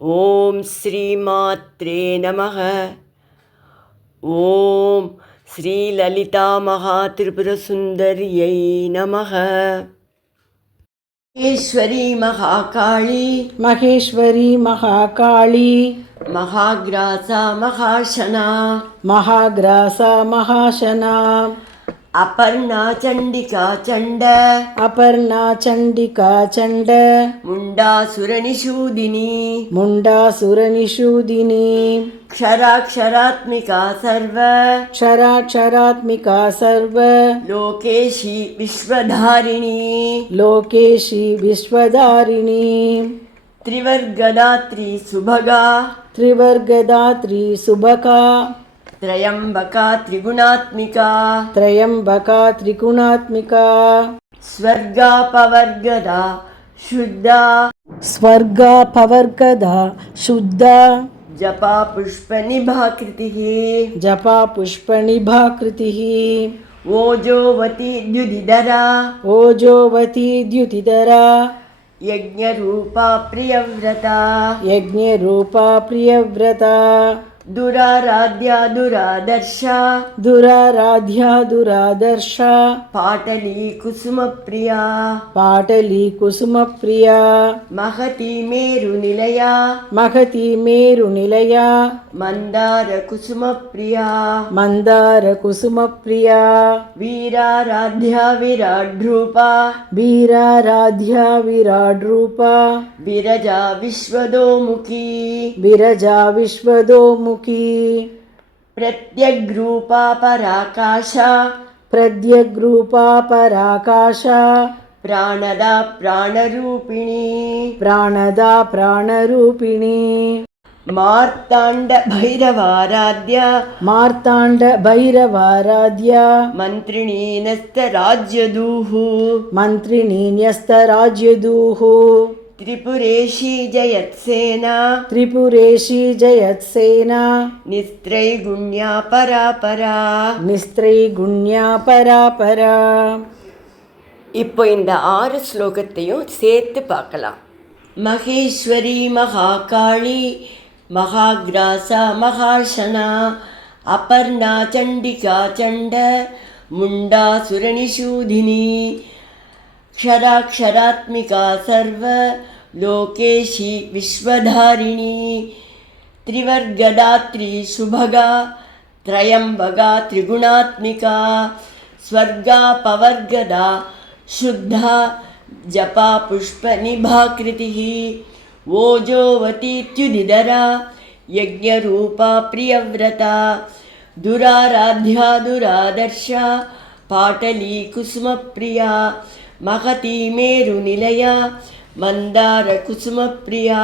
ఓం శ్రీమాత్రే నమః. ఓం శ్రీ లలితా మహాత్రిపురసుందర్యై నమః. మహేశ్వరీ మహాకాళీ మహేశ్వరీ మహాకాళీ మహాగ్రాస మహాశనా మహాగ్రాస మహాశనా అపర్ణా చండికా చండ అపర్ణా చండికా చండ ముండాసురనిషూదిని ముండాసురనిషూదిని క్షరాక్షరాత్మికా సర్వ క్షరాక్షరాత్మికా సర్వ లోకేశి విశ్వధారిణి లోకేశి విశ్వధారిణి త్రివర్గదాత్రి సుభగా త్రివర్గదాత్రి సుభకా త్రయంబకా త్రిగుణాత్మికా త్రయంబకా త్రిగుణాత్మికా స్వర్గాపవర్గదా శుద్ధా స్వర్గాపవర్గదా శుద్ధ జపా పుష్పనిభాకృతి జపా పుష్పనిభాకృతి ఓజోవతి ద్యుదిధరా ఓజోవతి ద్యుతిధరా యజ్ఞరూపా ప్రియవ్రత యజ్ఞరూపా ప్రియవ్రత దురారాధ్య దురాదర్శ దురారాధ్య దురాదర్శ పాటలీ కుసుమ ప్రియా పాటలీ కుసుమ ప్రియా మహతి మేరు నిలయ మహతి మేరు నిలయ మందార కుసుమ ప్రియా మందార కుసుమ ప్రియా వీరారాధ్య విరాడ్రూపా వీరారాధ్య విరాడ్ రూప విరజా విశ్వదోముఖీ విరజా విశ్వదోముఖీ ప్రత్యగ్రూపా పరాకాశ ప్రద్యగ్రూపా పరాకాశ ప్రాణదా ప్రాణరూపిణి ప్రాణదా ప్రాణరూపిణి మార్తాండ భైరవారాధ్య మార్తాండ భైరవారాధ్య మంత్రిణీ నస్తరాజ్యదూః మంత్రిణీ న్యస్తరాజ్యదూః త్రిపురేషి జయత్సేన త్రిపురేషి జయత్సేన నిస్త్రైగుణ్యా పరాపరా. நிஸ்திரைகுண்யா பராபரா. இப்போ இந்த 6 ஸ்லோகத்தையும் சேர்த்து பார்க்கலாம். மகேஸ்வரி மகாகாளி மகாகிராசா மகாசனா அபர்ணா சண்டிகா சண்ட முண்டாசுரனிஷூதினி క్షరాక్షరాత్మికా సర్వ లోకేశి విశ్వధారిణి త్రివర్గదాత్రి శుభగా త్రయంబగా త్రిగుణాత్మికా స్వర్గాపవర్గదా శుద్ధ జపా పుష్పనిభాకృతి ఓజోవతీత్యుదిధరా యజ్ఞరూపా ప్రియవ్రత దురారాధ్యా దురాదర్శ పాటలీ కుసుమ ప్రియా మహతి మేరు నిలయ మందార కుసుమ ప్రియా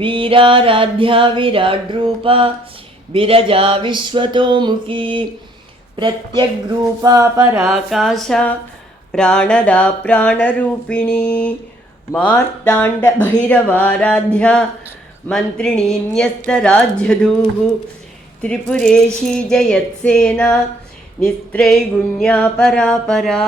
వీరారాధ్య విరాడ్రూపా విరజా విశ్వతోముఖీ ప్రత్యగ్రూపా పరాకాశ ప్రాణదా ప్రాణరూపిణి మార్తాండ భైరవారాధ్య మంత్రిణీ న్యస్తరాజ్యదూః త్రిపురేషి జయత్సేన నిస్త్రైగుణ్యా పరాపరా.